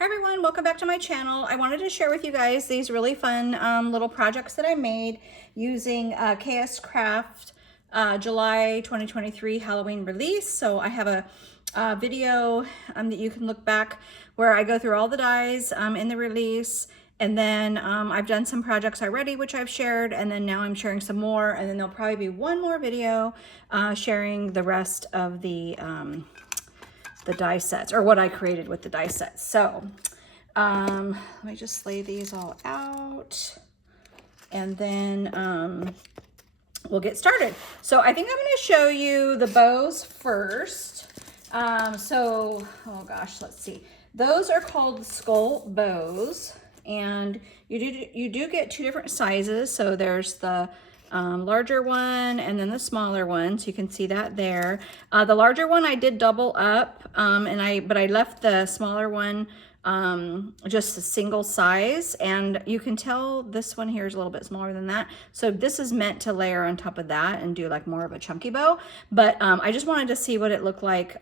Hi everyone, welcome back to my channel. I wanted to share with you guys these really fun little projects that I made using KSCraft July 2023 Halloween release. So I have a video that you can look back where I go through all the dies in the release. And then I've done some projects already, which I've shared, and then now I'm sharing some more. And then there'll probably be one more video sharing the rest of the die sets, or what I created with the die sets. So let me just lay these all out, and then we'll get started. So I think I'm going to show you the bows first. Oh gosh, let's see. Those are called skull bows, and you do get two different sizes. So there's the larger one and then the smaller one, so you can see that there. The larger one I did double up, but I left the smaller one just a single size, and you can tell this one here is a little bit smaller than that. So this is meant to layer on top of that and do like more of a chunky bow, but I just wanted to see what it looked like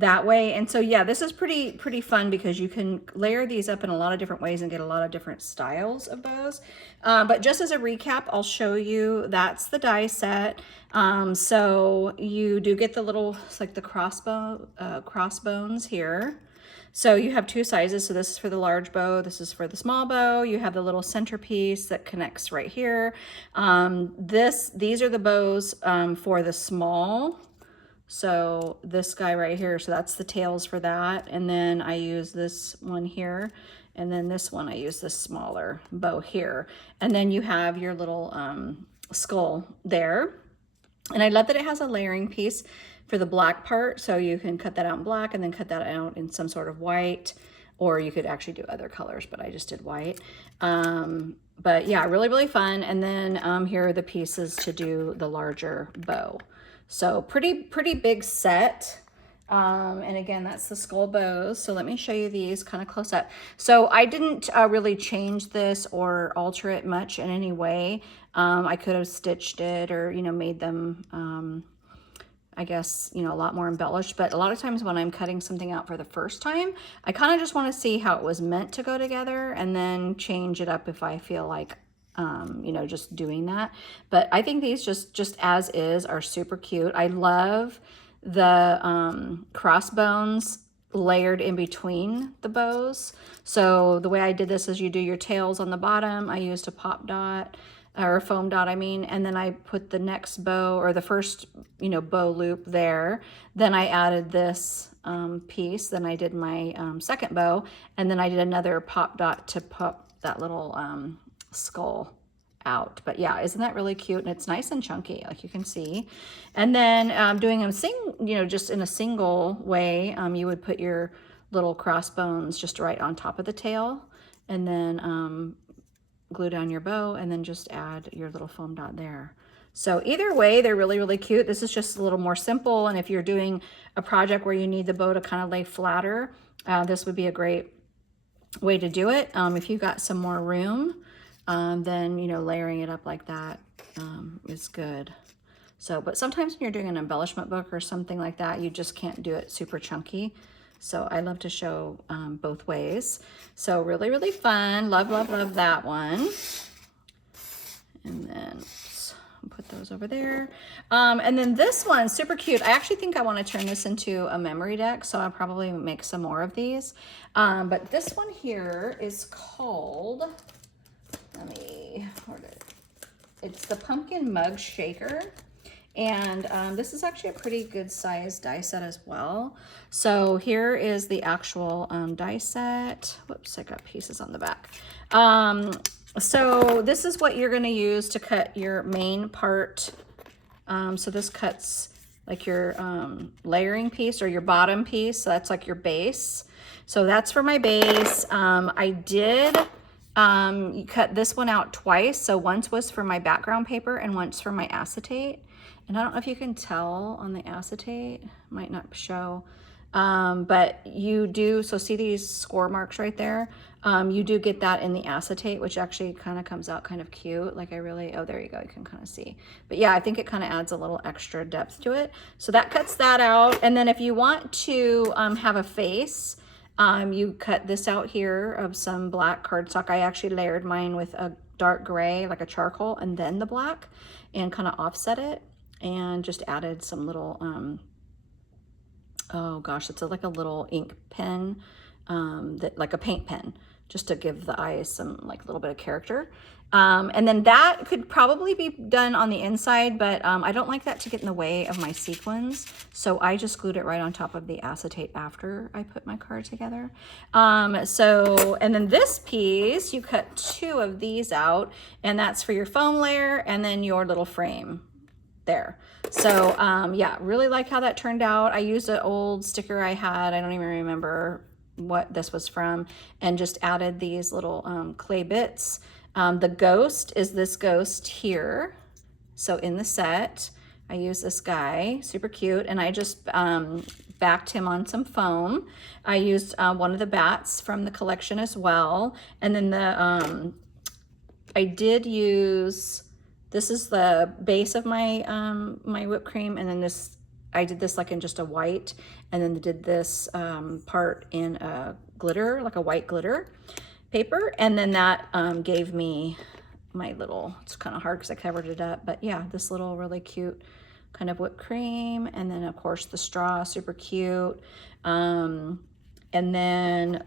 that way. And so yeah, this is pretty fun because you can layer these up in a lot of different ways and get a lot of different styles of bows. But just as a recap, I'll show you, that's the die set. So you do get the little, it's like the crossbones here. So you have two sizes. So this is for the large bow, this is for the small bow. You have the little centerpiece that connects right here. These are the bows for the small. So this guy right here, so that's the tails for that. And then I use this one here. And then this one, I use this smaller bow here. And then you have your little skull there. And I love that it has a layering piece for the black part. So you can cut that out in black and then cut that out in some sort of white, or you could actually do other colors, but I just did white. But yeah, really fun. And then here are the pieces to do the larger bow. So pretty big set. And again, that's the skull bows. So let me show you these kind of close up. So I didn't really change this or alter it much in any way. I could have stitched it or, made them, I guess, a lot more embellished. But a lot of times when I'm cutting something out for the first time, I kind of just want to see how it was meant to go together and then change it up if I feel like just doing that. But I think these just as is are super cute. I love the crossbones layered in between the bows. So the way I did this is you do your tails on the bottom. I used a pop dot, or a foam dot, I mean, and then I put the next bow, or the first, bow loop there. Then I added this piece. Then I did my second bow, and then I did another pop dot to pop that little skull out. But yeah, isn't that really cute? And it's nice and chunky, like you can see. And then doing them just in a single way, you would put your little crossbones just right on top of the tail, and then glue down your bow, and then just add your little foam dot there. So either way, they're really cute. This is just a little more simple, and if you're doing a project where you need the bow to kind of lay flatter, this would be a great way to do it. If you've got some more room, then layering it up like that is good. So, but sometimes when you're doing an embellishment book or something like that, you just can't do it super chunky. So I love to show both ways. So really fun. Love that one. And then put those over there. And then this one, super cute. I actually think I want to turn this into a memory deck, so I'll probably make some more of these. But this one here is called, it's the pumpkin mug shaker. And this is actually a pretty good size die set as well. So here is the actual die set. Whoops, I got pieces on the back. So this is what you're going to use to cut your main part. So this cuts like your layering piece or your bottom piece. So that's like your base. So that's for my base. I did cut this one out twice. So once was for my background paper and once for my acetate. And I don't know if you can tell on the acetate, might not show, but you do, so see these score marks right there? You do get that in the acetate, which actually kind of comes out kind of cute. Like oh, there you go, you can kind of see. But yeah, I think it kind of adds a little extra depth to it. So that cuts that out. And then if you want to have a face, You cut this out here of some black cardstock. I actually layered mine with a dark gray, like a charcoal, and then the black, and kind of offset it, and just added some little, oh gosh, it's like a little ink pen, that like a paint pen, just to give the eyes some like little bit of character. And then that could probably be done on the inside, but I don't like that to get in the way of my sequins. So I just glued it right on top of the acetate after I put my card together. And then this piece, you cut 2 of these out, and that's for your foam layer and then your little frame there. So yeah, really like how that turned out. I used an old sticker I had, I don't even remember what this was from, and just added these little clay bits. The ghost is this ghost here. So in the set, I use this guy, super cute, and I just backed him on some foam. I used one of the bats from the collection as well. And then the I did use, this is the base of my my whipped cream, and then this, I did this like in just a white, and then did this part in a glitter, like a white glitter paper, and then that gave me my little, it's kind of hard because I covered it up, but yeah, this little really cute kind of whipped cream, and then of course the straw, super cute. And then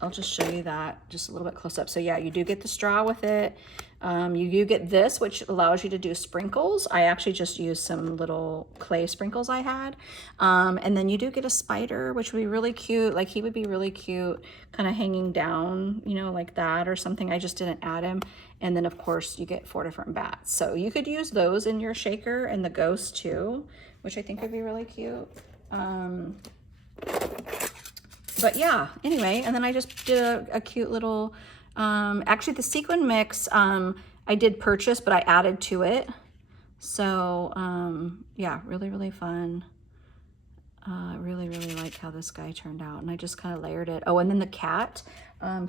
I'll just show you that just a little bit close up. So yeah, you do get the straw with it. You do get this, which allows you to do sprinkles. I actually just used some little clay sprinkles I had. And then you do get a spider, which would be really cute. Like he would be really cute, kind of hanging down, you know, like that or something. I just didn't add him. And then of course you get 4 different bats. So you could use those in your shaker, and the ghost too, which I think would be really cute. But yeah, anyway, and then I just did a cute little, actually the sequin mix, I did purchase, but I added to it. So yeah, really, really fun. Really, really like how this guy turned out, and I just kind of layered it. Oh, and then the cat, the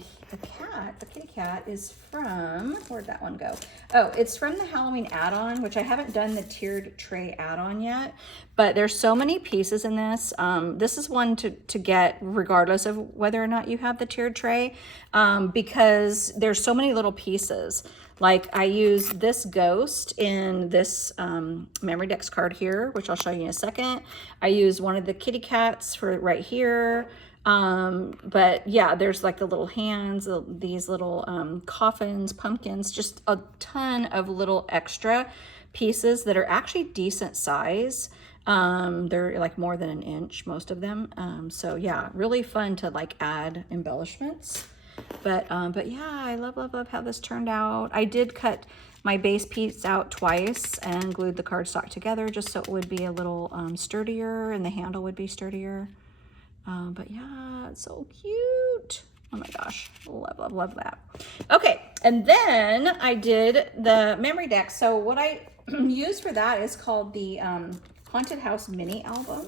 kitty cat is from, where'd that one go? Oh, it's from the Halloween add-on, which I haven't done the tiered tray add-on yet, but there's so many pieces in this. This is one to get regardless of whether or not you have the tiered tray, because there's so many little pieces. Like I used this ghost in this MemDex card here, which I'll show you in a second. I used one of the kitty cats for right here. But yeah, there's like the little hands, these little coffins, pumpkins, just a ton of little extra pieces that are actually decent size. They're like more than an inch, most of them. So yeah, really fun to like add embellishments. But yeah, I love, love, love how this turned out. I did cut my base piece out twice and glued the cardstock together just so it would be a little sturdier, and the handle would be sturdier. But yeah, it's so cute. Oh my gosh, love, love, love that. Okay, and then I did the MemDex. So what I used for that is called the Haunted House Mini Album.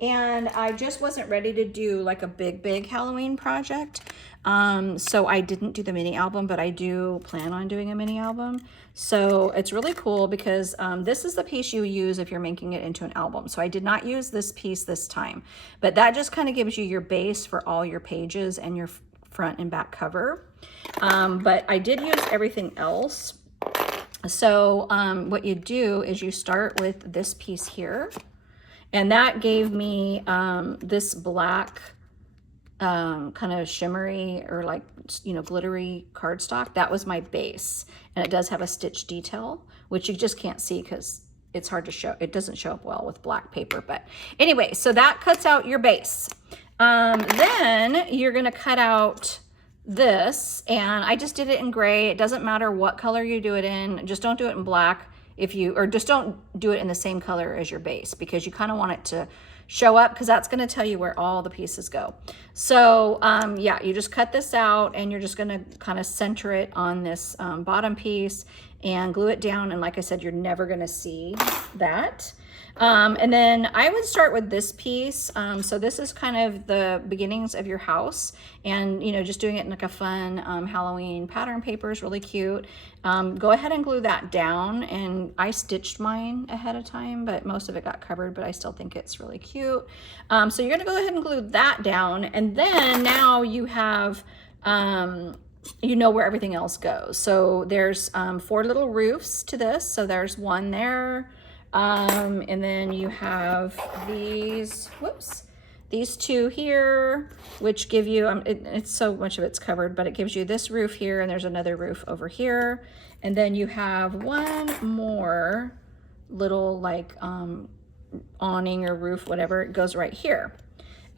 And I just wasn't ready to do like a big Halloween project. So I didn't do the mini album, but I do plan on doing a mini album. So it's really cool because this is the piece you use if you're making it into an album. So I did not use this piece this time, but that just kind of gives you your base for all your pages and your front and back cover. But I did use everything else. So what you do is you start with this piece here. And that gave me this black kind of shimmery or like, you know, glittery cardstock. That was my base. And it does have a stitch detail, which you just can't see because it's hard to show. It doesn't show up well with black paper. But anyway, so that cuts out your base. Then you're going to cut out this. And I just did it in gray. It doesn't matter what color you do it in. Just don't do it in black. Or just don't do it in the same color as your base, because you kind of want it to show up, because that's going to tell you where all the pieces go. So yeah, you just cut this out and you're just going to kind of center it on this bottom piece and glue it down. And like I said, you're never going to see that. And then I would start with this piece. So this is kind of the beginnings of your house, and you know, just doing it in like a fun Halloween pattern paper is really cute. Go ahead and glue that down, and I stitched mine ahead of time, but most of it got covered, but I still think it's really cute. So you're gonna go ahead and glue that down, and then now you have you know where everything else goes. So there's 4 little roofs to this. So there's one there. And then you have these, whoops, these 2 here, which give you, it's so much of it's covered, but it gives you this roof here, and there's another roof over here. And then you have one more little like awning or roof, whatever, it goes right here.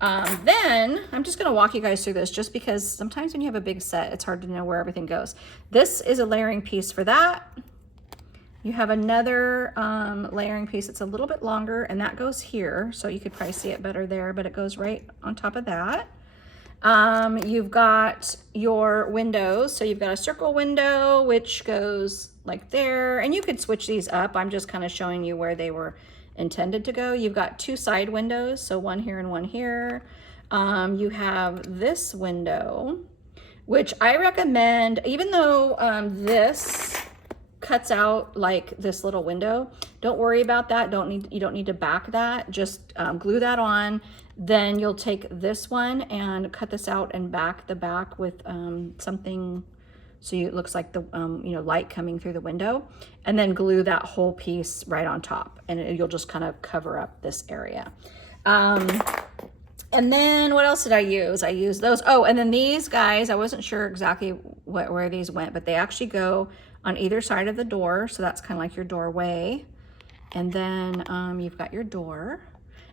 Then I'm just going to walk you guys through this, just because sometimes when you have a big set, it's hard to know where everything goes. This is a layering piece for that. You have another layering piece that's a little bit longer, and that goes here. So you could probably see it better there, but it goes right on top of that. You've got your windows. So you've got a circle window, which goes like there, and you could switch these up. I'm just kind of showing you where they were intended to go. You've got 2 side windows, so one here and one here. You have this window, which I recommend, even though this cuts out like this little window, don't worry about that. You don't need to back that. Just glue that on. Then you'll take this one and cut this out and back the back with something, so it looks like the you know, light coming through the window, and then glue that whole piece right on top, and you'll just kind of cover up this area. And then what else did I use? I used those. Oh, and then these guys, I wasn't sure exactly where these went, but they actually go on either side of the door. So that's kind of like your doorway. And then you've got your door.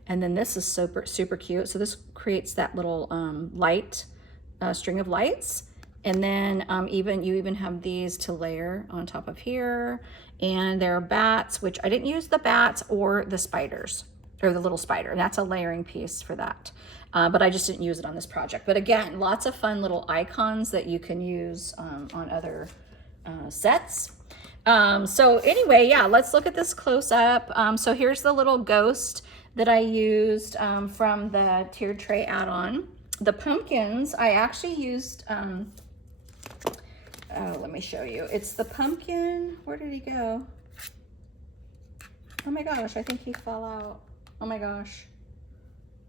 And then this is super, super cute. So this creates that little light, string of lights. And then you even have these to layer on top of here. And there are bats, which I didn't use the bats or the spiders, or the little spider. And that's a layering piece for that. But I just didn't use it on this project. But again, lots of fun little icons that you can use on other sets. So anyway, yeah, let's look at this close up. So here's the little ghost that I used from the tiered tray add-on. The pumpkins, I actually used, let me show you. It's the pumpkin, where did he go? Oh my gosh, I think he fell out. Oh my gosh.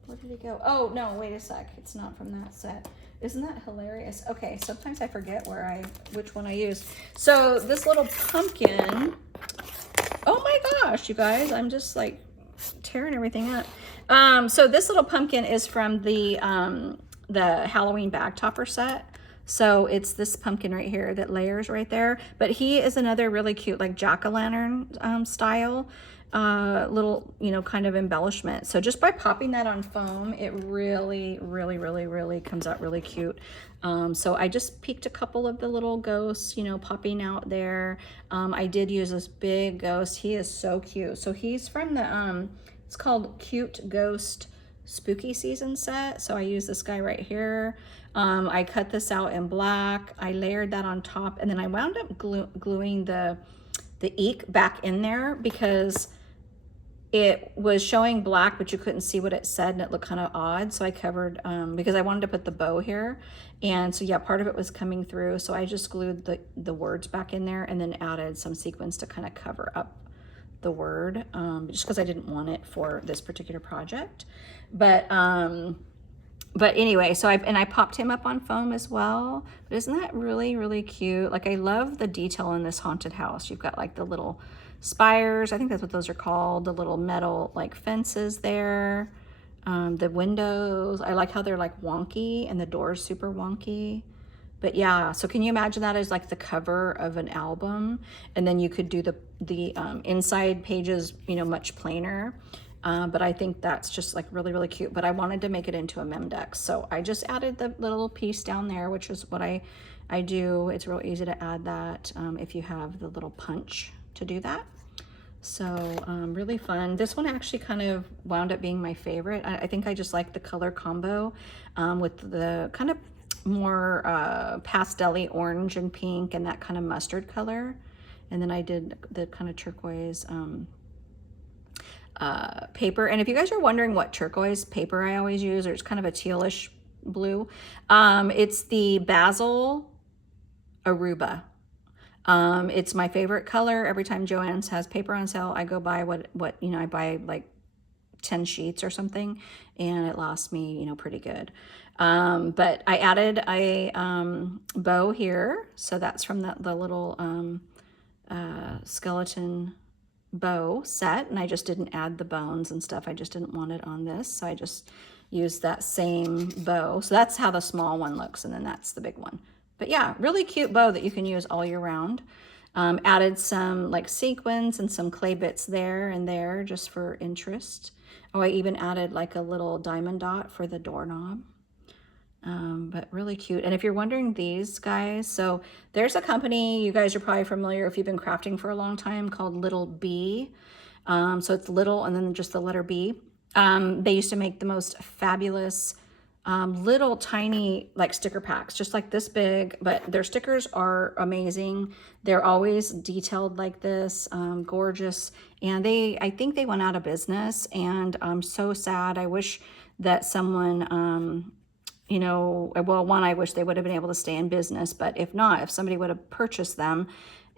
Where did he go? Oh no, wait a sec. It's not from that set. Isn't that hilarious? Okay, sometimes I forget which one I used. So this little pumpkin, oh my gosh, you guys, I'm just like tearing everything up. So this little pumpkin is from the Halloween bag topper set. So it's this pumpkin right here that layers right there. But he is another really cute, like jack-o'-lantern style little, you know, kind of embellishment. So just by popping that on foam, it really, really, really, really comes out really cute. So I just peeked a couple of the little ghosts, you know, popping out there. I did use this big ghost. He is so cute. So he's from the, it's called Cute Ghost Spooky Season set. So I use this guy right here. I cut this out in black. I layered that on top, and then I wound up gluing the eek back in there because it was showing black, but you couldn't see what it said, and it looked kind of odd. So I covered, because I wanted to put the bow here. And so yeah, part of it was coming through. So I just glued the words back in there, and then added some sequins to kind of cover up the word, just because I didn't want it for this particular project. But anyway, so I popped him up on foam as well. But isn't that really, really cute? Like, I love the detail in this haunted house. You've got like the little spires, I think that's what those are called, the little metal like fences there, the windows. I like how they're like wonky, and the door's super wonky. But yeah, so can you imagine that as like the cover of an album? And then you could do the inside pages, you know, much plainer. But I think that's just like really, really cute. But I wanted to make it into a MemDex. So I just added the little piece down there, which is what I do. It's real easy to add that if you have the little punch to do that. So really fun. This one actually kind of wound up being my favorite. I think I just like the color combo with the kind of more pastel-y orange and pink and that kind of mustard color. And then I did the kind of turquoise paper. And if you guys are wondering what turquoise paper I always use, or it's kind of a tealish blue, it's the Basil Aruba. It's my favorite color. Every time Joann's has paper on sale, I go buy what you know, I buy like 10 sheets or something, and it lasts me, you know, pretty good. But I added a bow here, so that's from the little skeleton bow set, and I just didn't add the bones and stuff. I just didn't want it on this, so I just used that same bow. So that's how the small one looks, and then that's the big one. But yeah, really cute bow that you can use all year round. Added some like sequins and some clay bits there and there just for interest. Oh, I even added like a little diamond dot for the doorknob. But really cute. And if you're wondering these guys, so there's a company, you guys are probably familiar if you've been crafting for a long time, called Little B. So it's little and then just the letter B. They used to make the most fabulous little tiny like sticker packs, just like this big, but their stickers are amazing. They're always detailed like this, gorgeous. And I think they went out of business, and I'm so sad. I wish that someone, you know, well, one, I wish they would have been able to stay in business, but if not, if somebody would have purchased them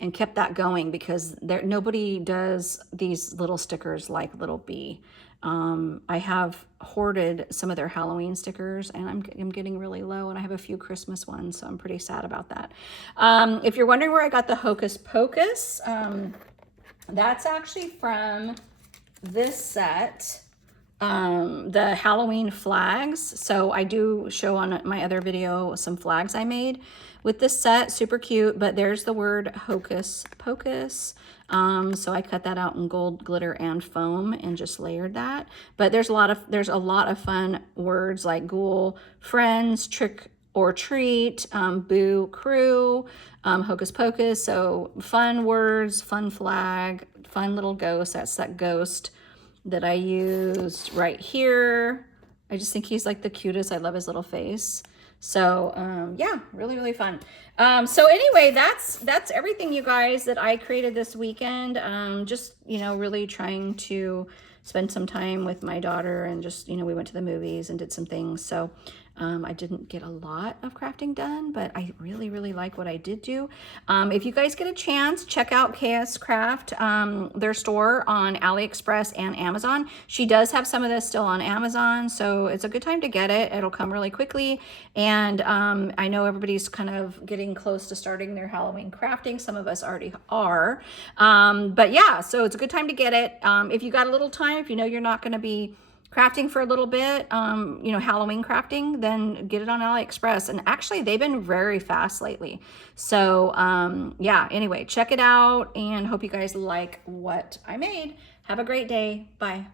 and kept that going, because nobody does these little stickers like Little B. I have hoarded some of their Halloween stickers, and I'm getting really low, and I have a few Christmas ones, so I'm pretty sad about that. If you're wondering where I got the Hocus Pocus, that's actually from this set, the Halloween flags. So I do show on my other video some flags I made with this set. Super cute, but there's the word Hocus Pocus. So I cut that out in gold glitter and foam and just layered that. But there's a lot of fun words like ghoul, friends, trick or treat, boo, crew, Hocus Pocus. So fun words, fun flag, fun little ghost. That's that ghost that I used right here. I just think he's like the cutest. I love his little face. So yeah, really, really fun. So anyway, that's everything, you guys, that I created this weekend. Just, you know, really trying to spend some time with my daughter, and just, you know, we went to the movies and did some things. So I didn't get a lot of crafting done, but I really, really like what I did do. If you guys get a chance, check out KSCraft, their store on AliExpress and Amazon. She does have some of this still on Amazon, so it's a good time to get it. It'll come really quickly. And I know everybody's kind of getting close to starting their Halloween crafting. Some of us already are. But yeah, so it's a good time to get it. If you got a little time, if you know you're not going to be crafting for a little bit, you know, Halloween crafting, then get it on AliExpress. And actually, they've been very fast lately. So yeah, anyway, check it out, and hope you guys like what I made. Have a great day. Bye.